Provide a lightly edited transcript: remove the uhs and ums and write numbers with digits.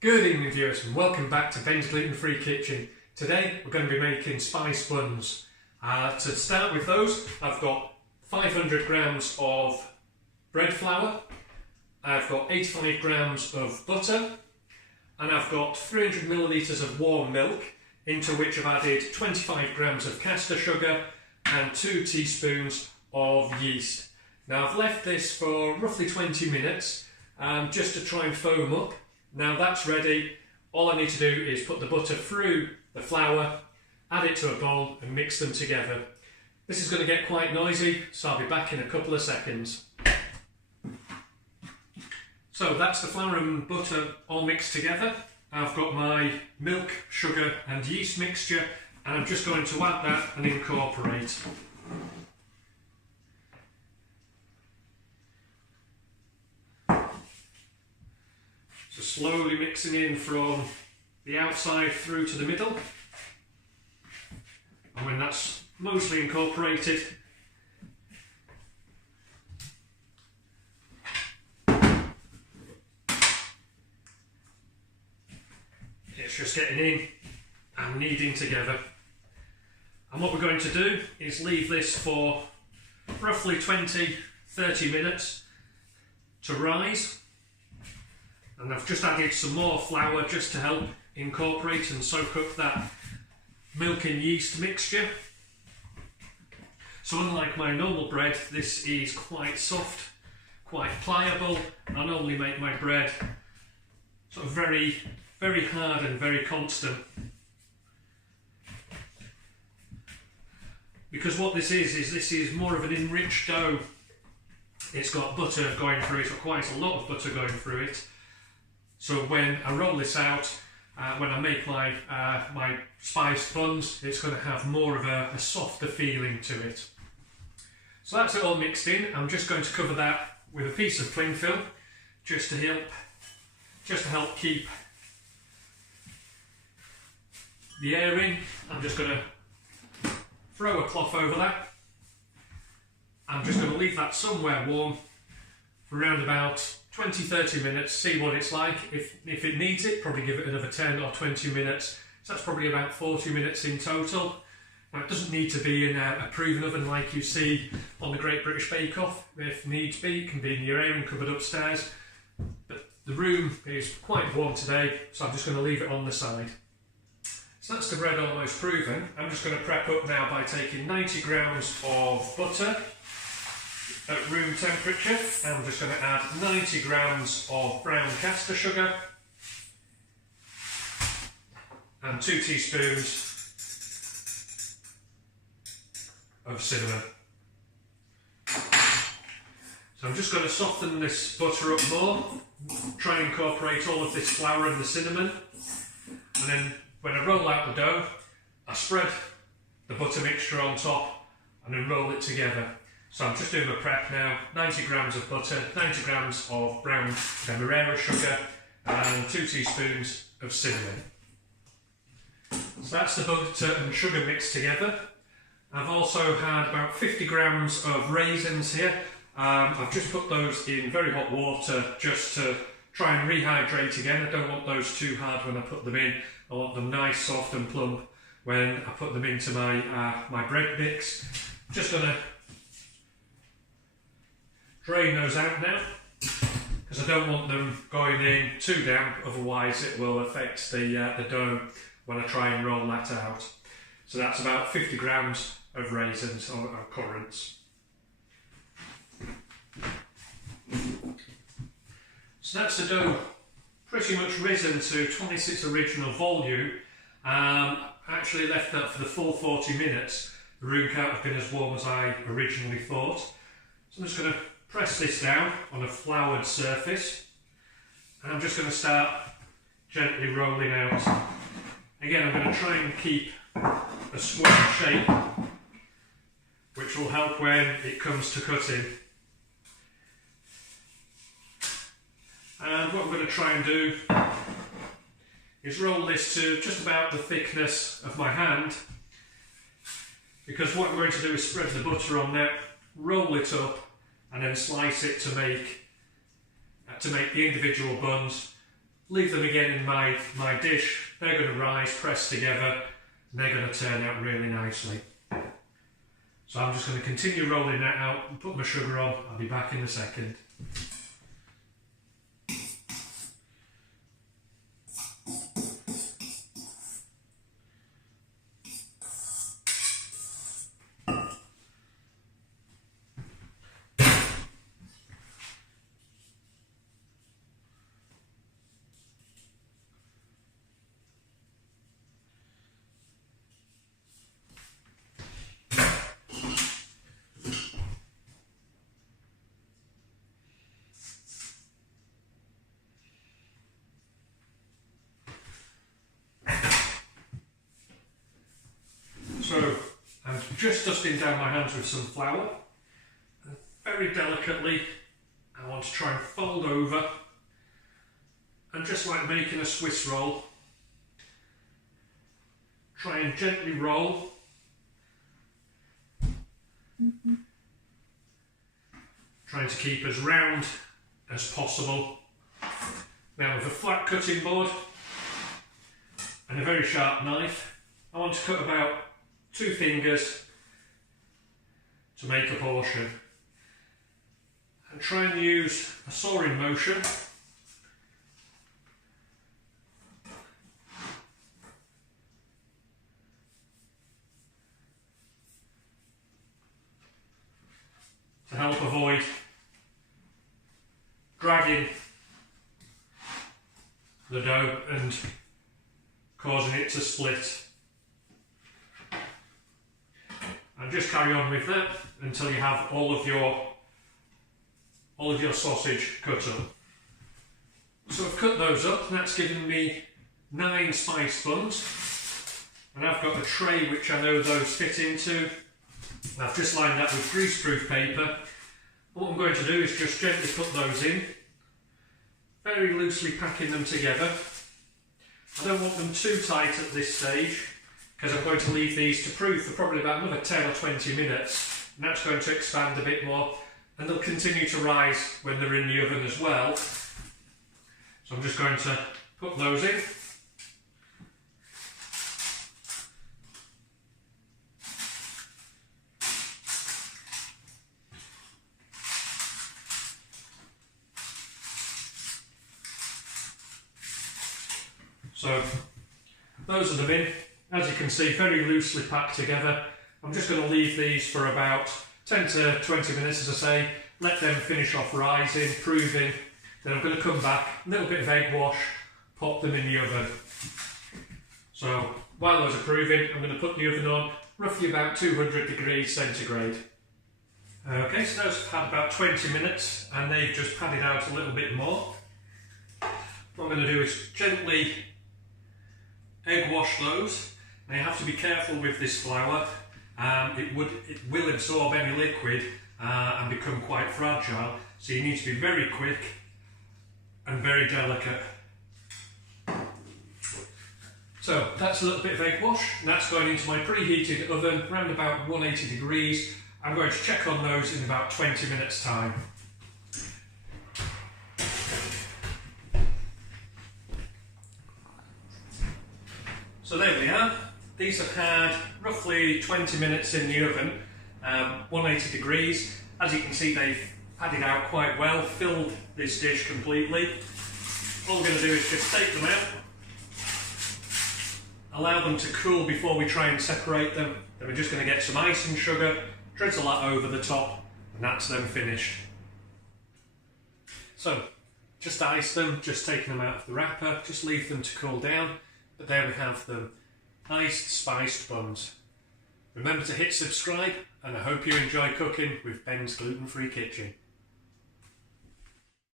Good evening viewers and welcome back to Ben's Gluten-Free Kitchen. Today we're going to be making spice buns. To start with those, I've got 500 grams of bread flour, I've got 85 grams of butter, and I've got 300 millilitres of warm milk, into which I've added 25 grams of caster sugar and 2 teaspoons of yeast. Now I've left this for roughly 20 minutes just to try and foam up. Now that's ready. All I need to do is put the butter through the flour, add it to a bowl and mix them together. This is going to get quite noisy, so I'll be back in a couple of seconds. So that's the flour and butter all mixed together. I've got my milk, sugar and yeast mixture, and I'm just going to add that and incorporate. So slowly mixing in from the outside through to the middle, and when that's mostly incorporated, it's just getting in and kneading together. And what we're going to do is leave this for roughly 20-30 minutes to rise. And I've just added some more flour just to help incorporate and soak up that milk and yeast mixture. So unlike my normal bread, this is quite soft, quite pliable. I normally make my bread sort of very hard and very constant. Because what this is more of an enriched dough. It's got butter going through it, or quite a lot of butter going through it. So when I roll this out, when I make my spiced buns, it's going to have more of a softer feeling to it. So that's it all mixed in. I'm just going to cover that with a piece of cling film, just to help keep the air in. I'm just going to throw a cloth over that. I'm just going to leave that somewhere warm for around about 20-30 minutes, see what it's like. If it needs it, probably give it another 10 or 20 minutes. So that's probably about 40 minutes in total. Now it doesn't need to be in a proven oven like you see on the Great British Bake Off. If needs be, it can be in your airing cupboard upstairs. But the room is quite warm today, so I'm just going to leave it on the side. So that's the bread almost proven. I'm just going to prep up now by taking 90 grams of butter at room temperature. I'm just going to add 90 grams of brown caster sugar and 2 teaspoons of cinnamon. So I'm just going to soften this butter up more, try and incorporate all of this flour and the cinnamon, and then when I roll out the dough, I spread the butter mixture on top and then roll it together. So I'm just doing my prep now. 90 grams of butter, 90 grams of brown demerara sugar and 2 teaspoons of cinnamon. So that's the butter and sugar mixed together. I've also had about 50 grams of raisins here. I've just put those in very hot water just to try and rehydrate again. I don't want those too hard when I put them in. I want them nice, soft and plump when I put them into my bread mix. Just going to drain those out now, because I don't want them going in too damp, otherwise it will affect the dough when I try and roll that out. So that's about 50 grams of raisins or currants. So that's the dough pretty much risen to twice its original volume. Actually left that for the full 40 minutes. The room can't have been as warm as I originally thought. So I'm just going to press this down on a floured surface, and I'm just going to start gently rolling out. Again, I'm going to try and keep a square shape, which will help when it comes to cutting. And what I'm going to try and do is roll this to just about the thickness of my hand, because what I'm going to do is spread the butter on there, roll it up and then slice it to make the individual buns. leave them again in my dish. They're going to rise, press together, and they're going to turn out really nicely. So I'm just going to continue rolling that out and put my sugar on. I'll be back in a second. So I'm just dusting down my hands with some flour, and very delicately I want to try and fold over, and just like making a Swiss roll, try and gently roll, trying to keep as round as possible. Now with a flat cutting board and a very sharp knife, I want to cut about 2 fingers to make a portion, and try and use a sawing motion to help avoid dragging the dough and causing it to split. And just carry on with that until you have all of your sausage cut up. So I've cut those up, and that's given me 9 spiced buns. And I've got a tray which I know those fit into. I've just lined that with greaseproof paper. What I'm going to do is just gently put those in, very loosely packing them together. I don't want them too tight at this stage, because I'm going to leave these to proof for probably about another 10 or 20 minutes, and that's going to expand a bit more, and they'll continue to rise when they're in the oven as well. So I'm just going to put those in. So those are them in. As you can see, very loosely packed together. I'm just going to leave these for about 10 to 20 minutes, as I say, let them finish off rising, proving. Then I'm going to come back, a little bit of egg wash, pop them in the oven. So while those are proving, I'm going to put the oven on roughly about 200 degrees centigrade. Okay, so those have had about 20 minutes and they've just padded out a little bit more. What I'm going to do is gently egg wash those. Now you have to be careful with this flour. It will absorb any liquid and become quite fragile, so you need to be very quick and very delicate. So that's a little bit of egg wash, and that's going into my preheated oven around about 180 degrees. I'm going to check on those in about 20 minutes time. So there we are. These have had roughly 20 minutes in the oven, 180 degrees. As you can see, they've padded out quite well, filled this dish completely. All we're going to do is just take them out, allow them to cool before we try and separate them. Then we're just going to get some icing sugar, drizzle that over the top, and that's them finished. So, just ice them, just taking them out of the wrapper, just leave them to cool down. But there we have them. Iced spiced buns. Remember to hit subscribe, and I hope you enjoy cooking with Ben's Gluten-Free Kitchen.